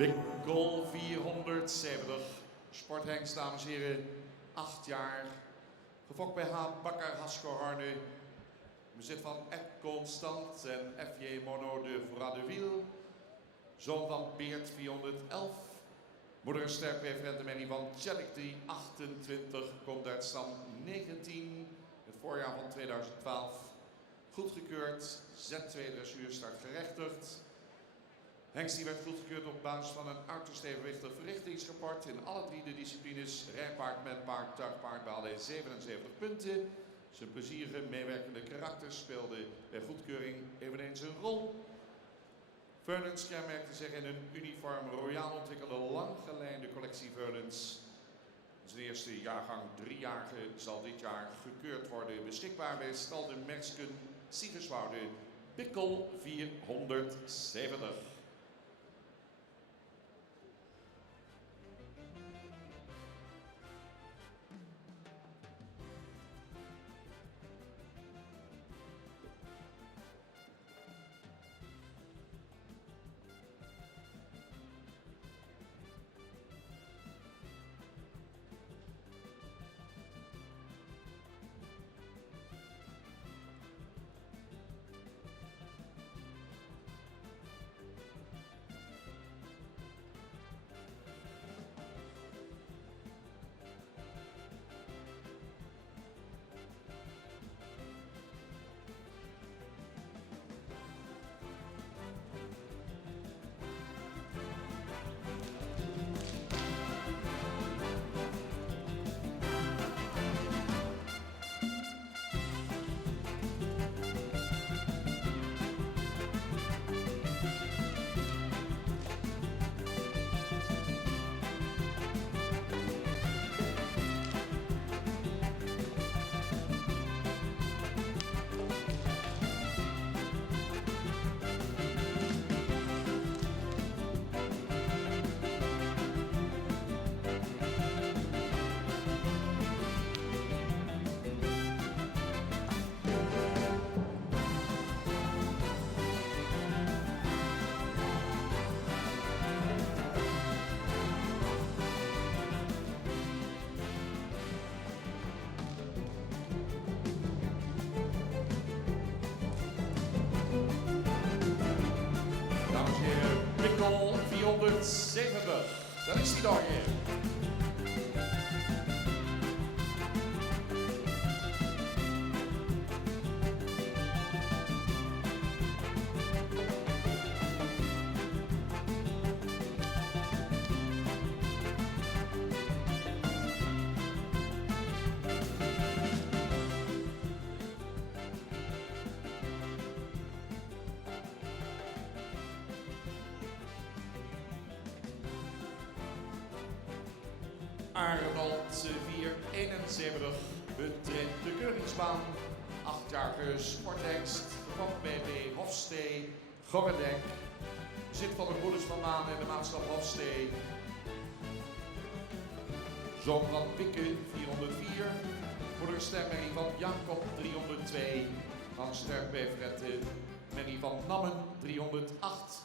Bikkel 470. Sporthengst, dames en heren, 8 jaar. Gefokt bij H. Bakker Hasko-Harne. Bezit van Ed Constant en F.J. Mono de Vradeville. Zoon van Beert 411. Moeder sterk referentenmerrie van Charity 28. Komt uit stam 19. Het voorjaar van 2012. Goedgekeurd. Z2 dressuur startgerechtigd. Hengst die werd goedgekeurd op basis van een uiterst evenwichtig verrichtingsrapport. In alle 3 de disciplines, rijpaard, menpaard, tuigpaard, behaalde 77 punten. Zijn plezierige, meewerkende karakter speelde bij goedkeuring eveneens een rol. Veulens kenmerkte zich in een uniform royaal ontwikkelde langgelijnde collectie Veulens. Zijn eerste jaargang 3-jarige zal dit jaar gekeurd worden. Beschikbaar bij Stal de Mersken, Siegerswoude, Bikkel 470. Bikkel 470. Dat is die dag hier. Arnold 471 betreedt de keuringsbaan. 8-jarige sporthengst van BB Hofstee, Gorredijk. Zit van de broeders van Maan en de maatschap Hofstee. Zoon van Wikke 404. Moeder stermerrie van Jacob 302. Van sterkbeverette merrie van Nammen 308.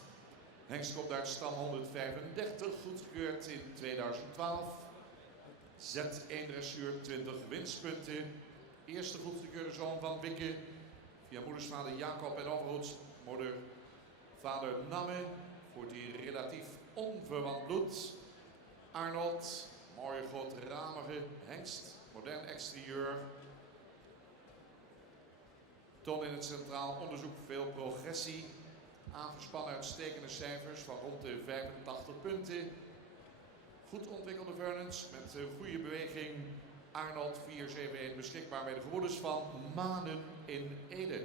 Hengst komt uit stam 135, goedgekeurd in 2012. Z1 dressuur 20 winstpunten. Eerste goedgekeurde zoon van Wikke. Via moedersvader Jacob en overhootsmoeder vader Namme. Voert hij relatief onverwant bloed. Arnold, mooie grootramige hengst. Modern exterieur. Toon in het centraal onderzoek veel progressie. Aangespannen uitstekende cijfers van rond de 85 punten. Goed ontwikkelde Veulens met goede beweging. Arnold 471 beschikbaar bij de gebroeders van Manen in Ede.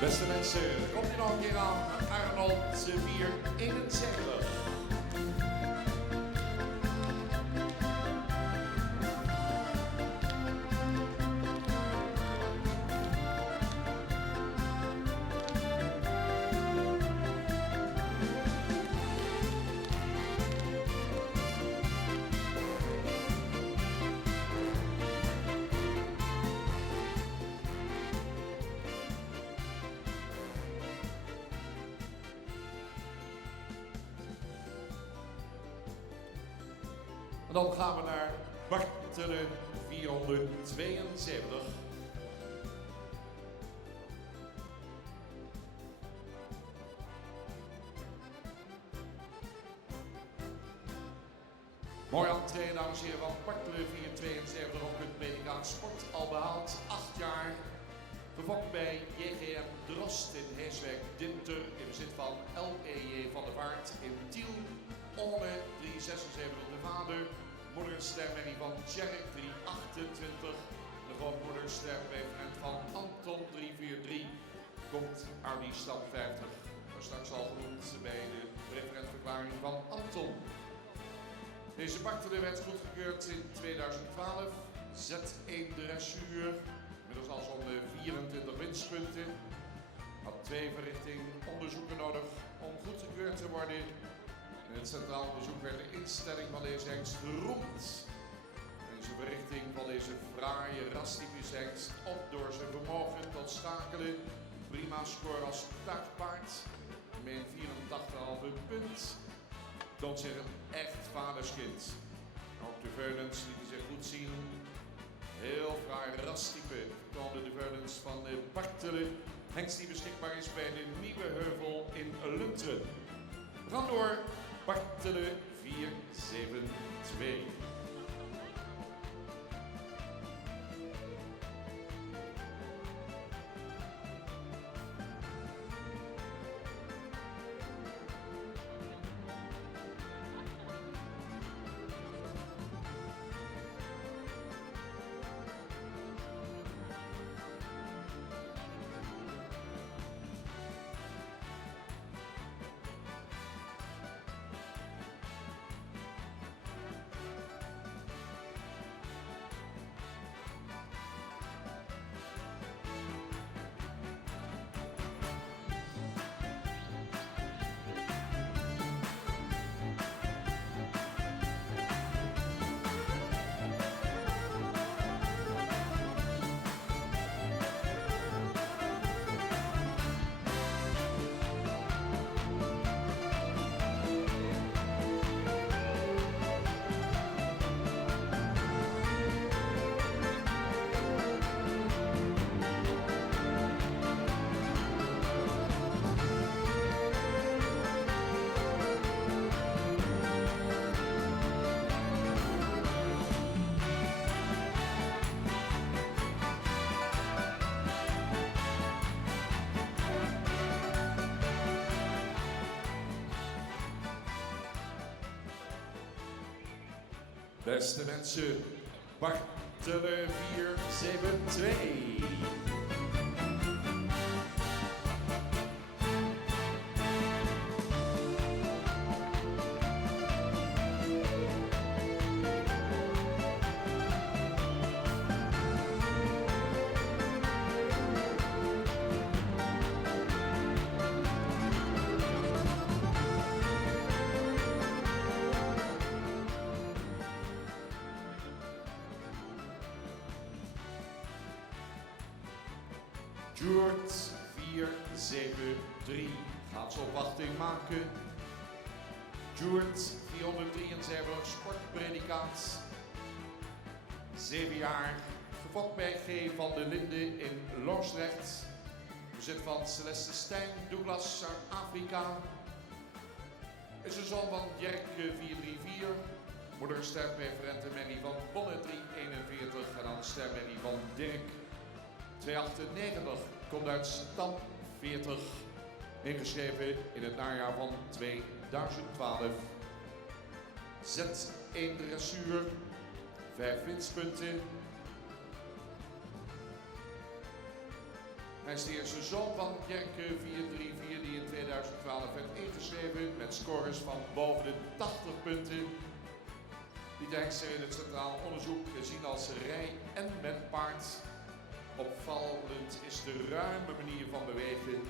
Beste mensen, er komt hier nog een keer aan. Arnold 471. En dan gaan we naar Bartele 472. Mooi entree, dames en heren, van Bartele 472 op het predicaat Sport al behaald, 8 jaar. Gefokt bij JGM Drost in Heeswijk Dinter in bezit van LEJ van der Vaart in Tiel. Onne 376 de vader, moederster Merrie van Tjerk 328, de grootmoederster referent van Anton 343, komt Audi Stam 50. Straks al genoemd bij de referentverklaring van Anton. Deze Bartele werd goedgekeurd in 2012, Z1 dressuur, inmiddels al zo'n 24 winstpunten. Had 2 verrichting onderzoeken nodig om goedgekeurd te worden. In het centraal onderzoek werd de instelling van deze hengst geroemd. Deze verrichting van deze fraaie rastypische hengst op door zijn vermogen tot schakelen. Prima score als tuigpaard. Min 84,5 punt. Toont zich een echt vaderskind. Ook de veulens lieten zich goed zien. Heel fraai rastype toonde de veulens van de Bartele. Hengst die beschikbaar is bij de Nieuwe Heuvel in Lunteren. We gaan door. Bartele 472. Beste mensen, Bartele 472. George 473 gaat zijn opwachting maken. George 473 sportpredicaat. 7 jaar, gefokt bij G. van der Linden in Loosdrecht. Bezit van Celeste Stijn, Douglas, Zuid-Afrika. Is een zoon van Jerke 434. Moeder sterreferente Merrie van Bonne 341 en dan stermerrie van Dirk 298. Komt uit Stam 40. Ingeschreven in het najaar van 2012. Z1 dressuur. 5 winstpunten. Hij is de eerste zoon van Jerke 434 die in 2012 werd ingeschreven met scores van boven de 80 punten. Die hengst in het centraal onderzoek gezien als rij en met paard. Opvallend is de ruime manier van bewegen.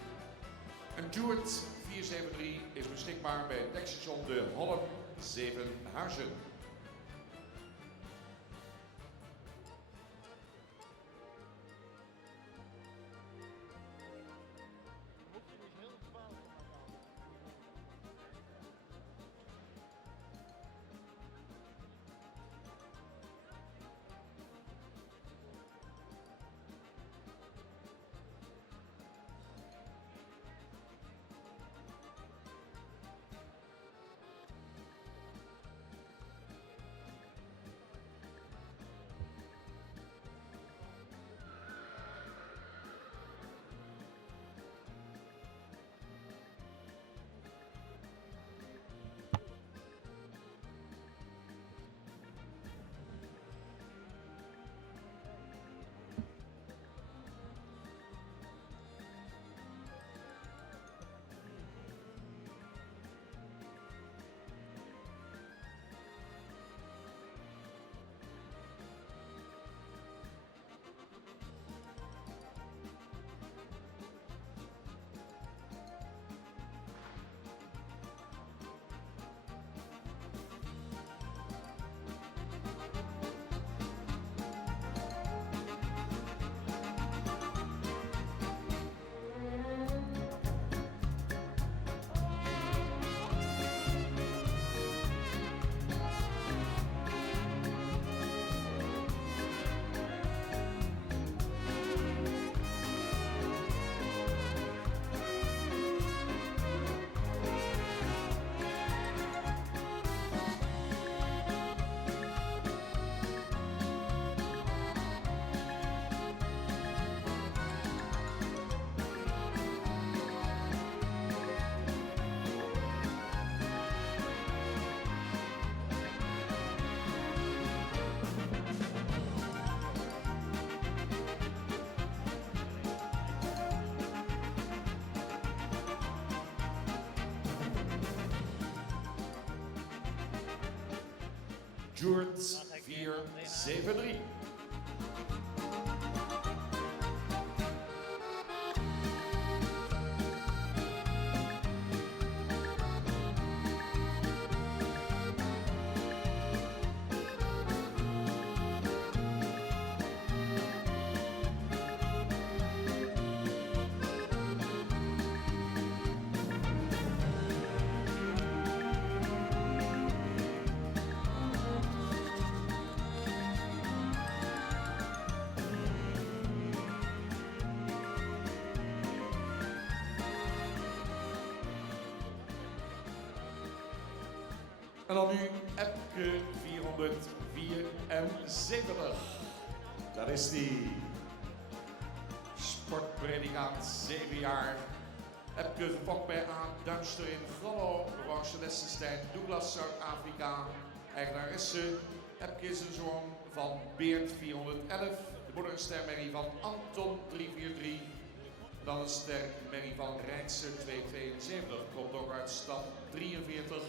Een Duart 473 is beschikbaar bij het tankstation De Holm Zevenhuizen. Duart 473. En dan nu Epke 474. Daar is die. Sportpredikant, 7 jaar. Epke gefokt bij A. Duimster in Grollo, Orange Lessenstein, Douglas, Zuid-Afrika. Eigenaresse. Epke is een zoon van Beert 411. De moeder een stermerrie van Anton 343. Dan een stermerrie van Rijnse 272. Komt ook uit stad 43.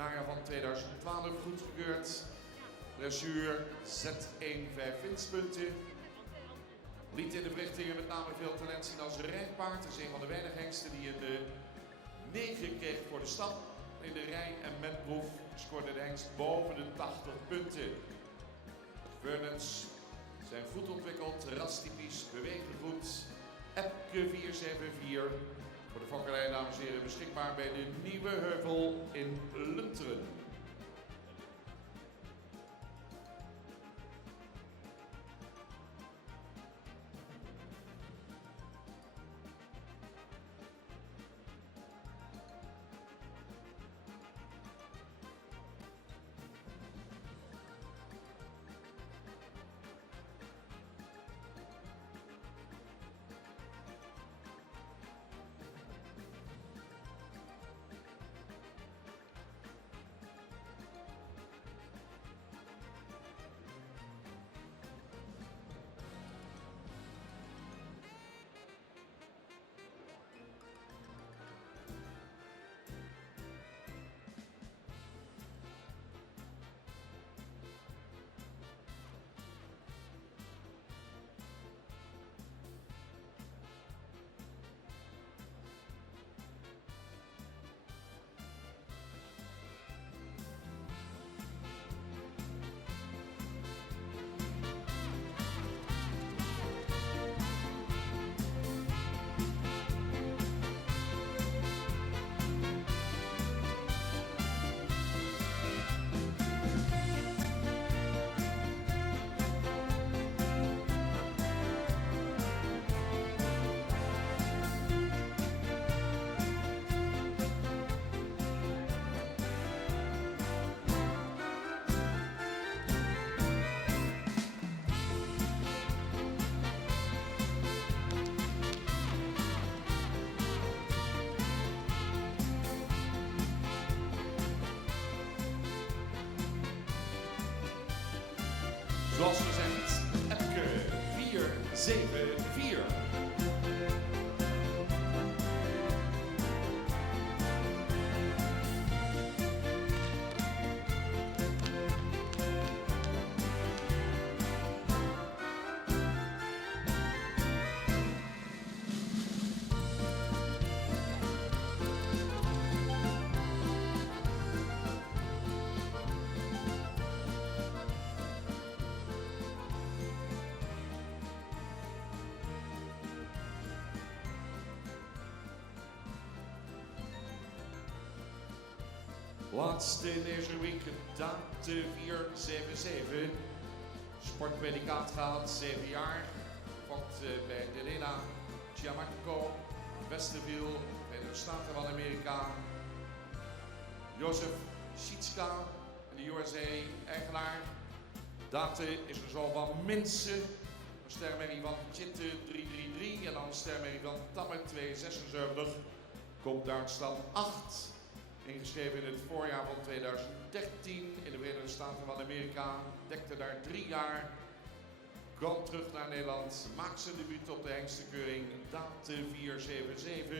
Najaar van 2012 goedgekeurd. Dressuur Z1 5 winstpunten. Liet in de verrichtingen met name veel talent zien als rijpaard. Het is een van de weinige hengsten die een 9 kreeg voor de stap. In de rij- en metproef scoorde de hengst boven de 80 punten. Vernons zijn goed ontwikkeld, rastypisch, bewegen goed. Epke 474. Voor de fokkerij, dames en heren, beschikbaar bij de Nieuwe Heuvel in Lunteren. Zoals gezegd, Epke 474. Laatste in deze week, Date 477. Sportpredicaat gaat 7 jaar. Vocht bij Delena Giamacco, Westerville, Verenigde Staten van Amerika. Jozef Sitska, de USA-eigenaar. Date is een zoon van Minse. Een sterrenmerrie van Chitte 333 en dan een sterrenmerrie van Tamme 276. Komt Duitsland 8. Ingeschreven in het voorjaar van 2013 in de Verenigde Staten van Amerika. Dekte daar 3 jaar. Kwam terug naar Nederland. Maakte zijn debuut op de hengstenkeuring Date 477.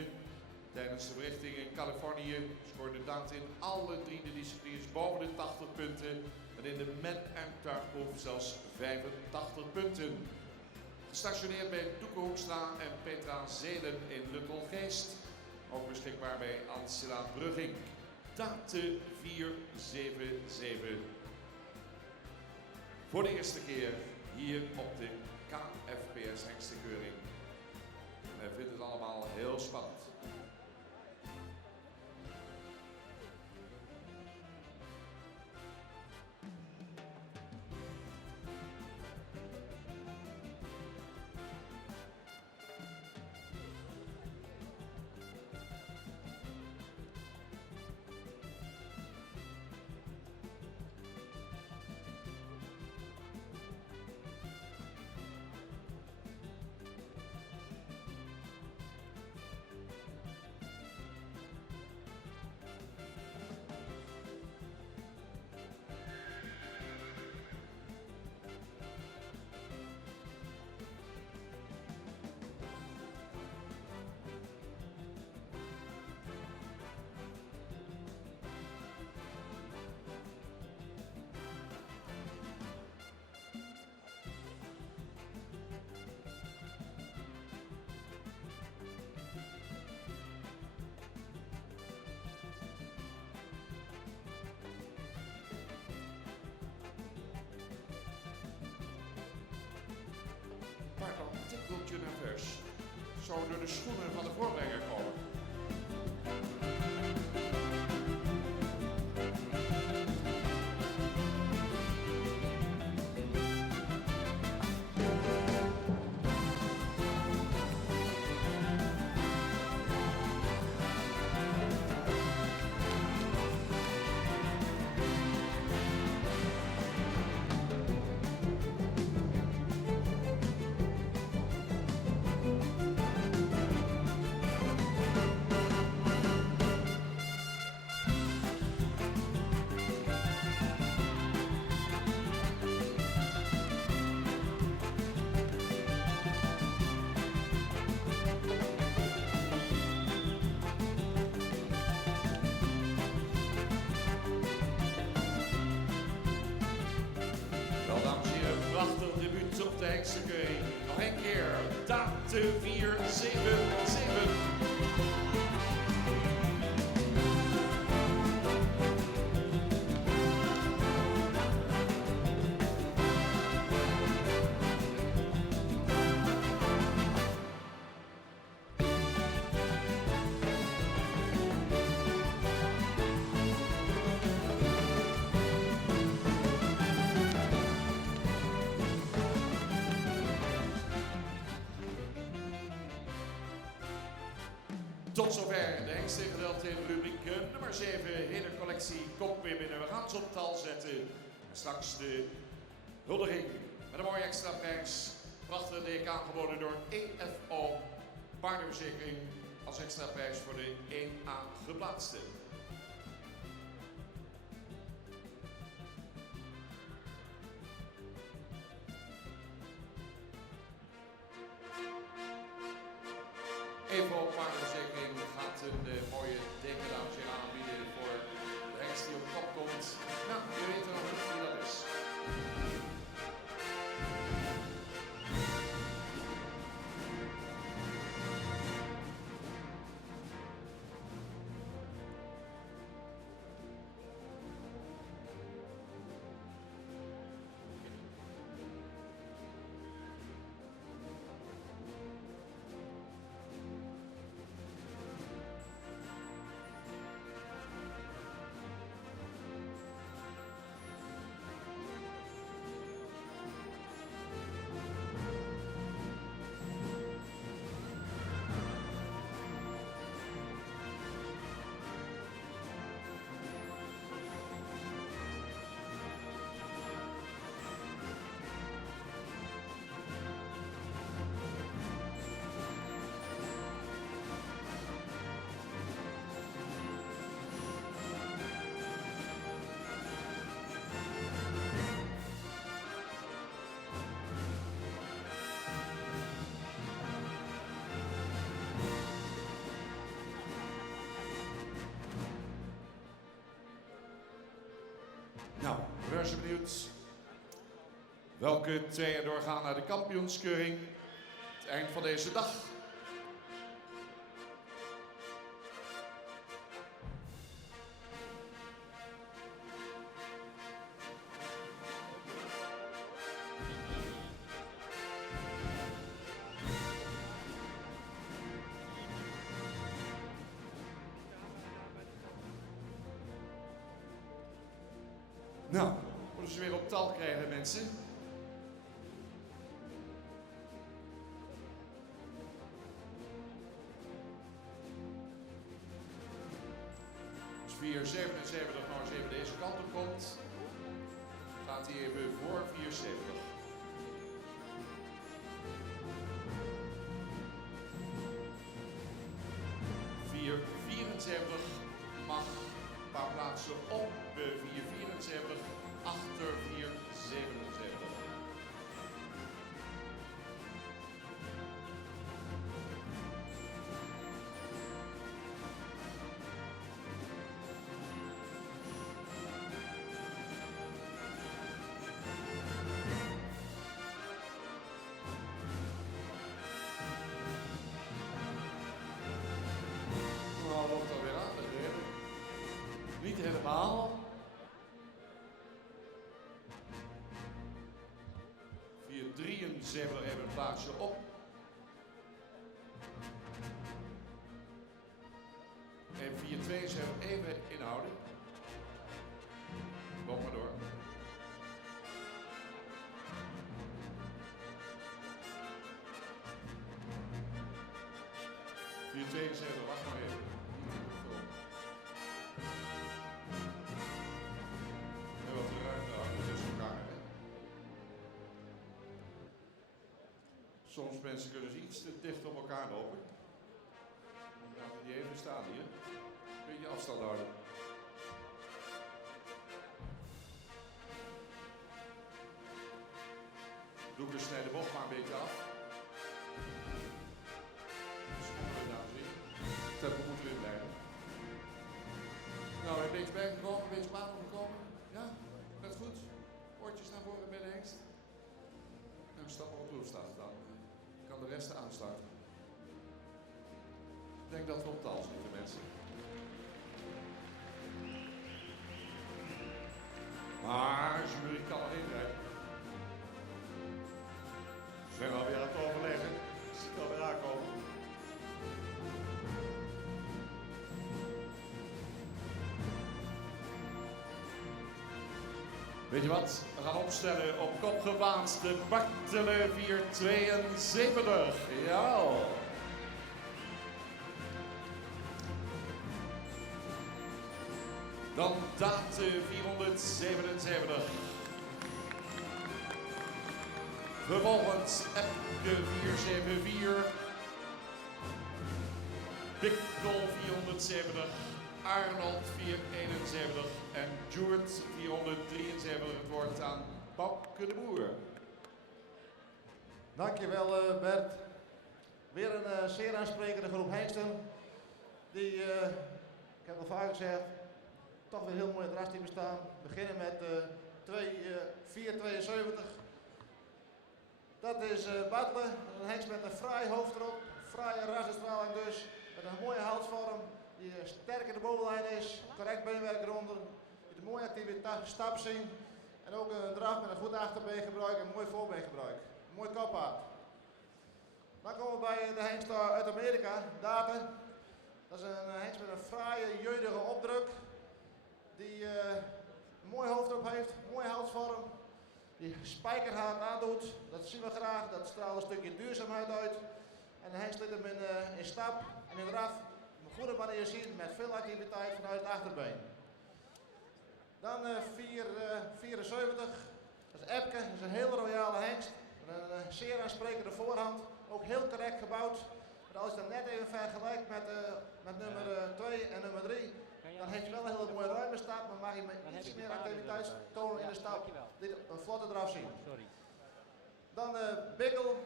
Tijdens de verrichting in Californië scoorde Date in alle 3 de disciplines boven de 80 punten. En in de men- en tuigproef zelfs 85 punten. Gestationeerd bij Doeke Hoekstra en Petra Zelen in Luttelgeest. Ook beschikbaar bij Ancilla Brugging. Date 477. Voor de eerste keer hier op de KFPS hengstenkeuring. Wij vinden het allemaal heel spannend. Pardon, tikkeltje nerveus. Zou door de schoenen van de voorbrenger komen. Prachtig debuut op de hengstenkeuring. Nog een keer. Date 477. Tot zover de hengstengedeelte in rubriek nummer 7. Hele collectie komt weer binnen. We gaan ze op tal zetten. En straks de huldiging met een mooie extra prijs. Prachtige dek aangeboden door EFO Paardenverzekering als extra prijs voor de 1A geplaatste. Reuze benieuwd welke tweeën doorgaan naar de kampioenskeuring. Het eind van deze dag. Nou, moeten ze weer op tal krijgen, mensen. Als 477 nou eens even deze kant op komt, gaat hij even voor 470. Mag een paar plaatsen op 474, achter 477. Nou, loopt alweer aan, dat weet ik. Niet helemaal. 473 even een plaatsje op. En 472 even inhouden. Loop maar door. 472, wacht maar even. En wat eruit houden tussen elkaar. Hè? Soms mensen kunnen ze iets te dicht op elkaar lopen. Dan laten die even staan hier. Een beetje afstand houden. Doekers snijden de bocht maar een beetje af. Tempo moet erin blijven. Nou, een beetje bijgekomen, een beetje baan gekomen. Ja, net goed. Oortjes naar voren bij de hengst. En een stap op de staat dan. Kan de rest aansluiten. Ik denk dat we op tal zitten, mensen. Maar jury kan er inrijden. Ze zijn alweer aan het overleggen. Ik zie het alweer aankomen. Weet je wat? We gaan opstellen op kop gewaand de Bartele 472. Ja. Dan Date 477. Vervolgens Epke 474. Bikkel 470. Arnold 471 en Joert 473. Het woord aan Bouke de Boer. Dankjewel Bert. Weer een zeer aansprekende groep hengsten. Die, ik heb al vaak gezegd, toch weer heel mooi in het rasteam staan. We beginnen met 472. Dat is Bartele, een hengst met een fraai hoofd erop. Fraaie rassenstraling dus, met een mooie halsvorm. Die sterk in de bovenlijn is, correct beenwerk eronder, die een mooie activiteit stap zien en ook een draf met een goed achterbeengebruik en een mooi voorbeengebruik. Een mooi koppaard. Dan komen we bij de hengst uit Amerika, Date. Dat is een hengst met een fraaie, jeugdige opdruk, die een mooi hoofd op heeft, een mooie halsvorm, die spijkerhaat aandoet, dat zien we graag, dat straalt een stukje duurzaamheid uit. En de hengst ligt hem in stap en in draf. Een goede manier zien met veel activiteit vanuit het achterbeen. Dan 474, dat is Epke, dat is een heel royale hengst. Met een zeer aansprekende voorhand, ook heel correct gebouwd. Maar als je dat net even vergelijkt met nummer 2 en nummer 3, dan heeft je wel een hele mooie ruime stap, maar mag je met iets meer activiteit tonen in de stap, dit een vlotte draf zien. Dan Bikkel,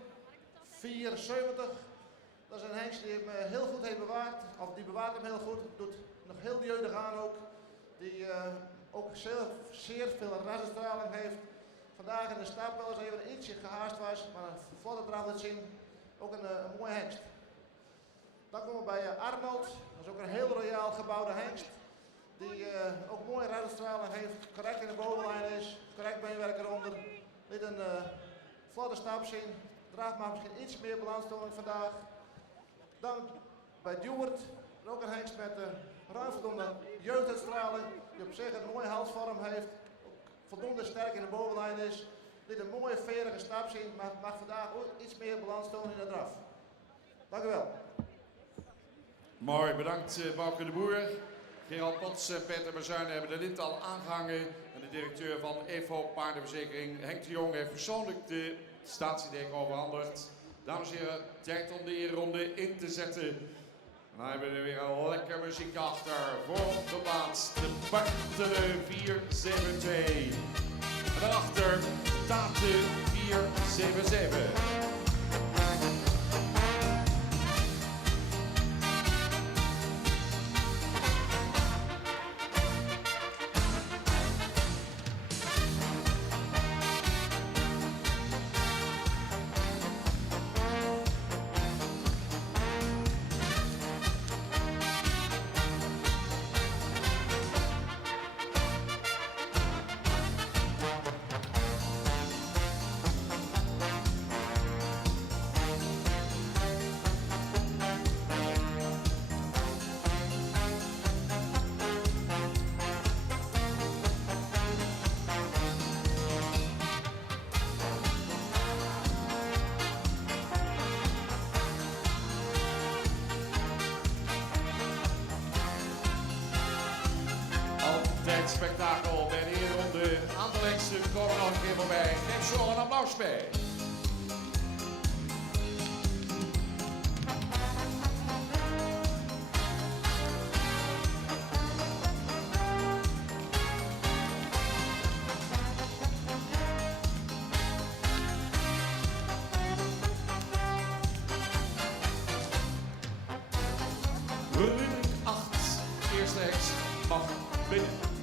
470. Dat is een hengst die hem heel goed heeft bewaard, of die bewaart hem heel goed, doet nog heel jeugdig aan ook. Die ook zeer veel rassenstraling heeft. Vandaag in de stap wel eens even ietsje gehaast was, maar een vlotte draf laat zien. Ook een mooie hengst. Dan komen we bij Arnold. Dat is ook een heel royaal gebouwde hengst. Die ook mooie rassenstraling heeft, correct in de bovenlijn is, correct beenwerk eronder. Dit een vlotte stap zien. Draagt maar misschien iets meer balansstoring vandaag. Dan bij Duwert, ook een hengst met ruim voldoende jeugduitstraling. Die op zich een mooie halsvorm heeft. Ook voldoende sterk in de bovenlijn is. Dit een mooie verige stap zien, maar mag vandaag ook iets meer balans tonen in de draf. Dank u wel. Mooi, bedankt Bouke de Boer. Gerald Pots en Peter Bazuinen hebben de lint al aangehangen. En de directeur van EVO Paardenverzekering, Henk de Jong, heeft persoonlijk de statiedeken overhandigd. Dames en heren, tijd om de eerronde in te zetten. En dan hebben we er weer een lekker muziek achter. Voor op de plaats de Bartele 472. En daarachter Tate 477. Spektakel, de eerronde. Aantal lengsten komen nog een keer voorbij. Geef zo een applaus bij. We winnen 8. Eerste hengst mag binnen.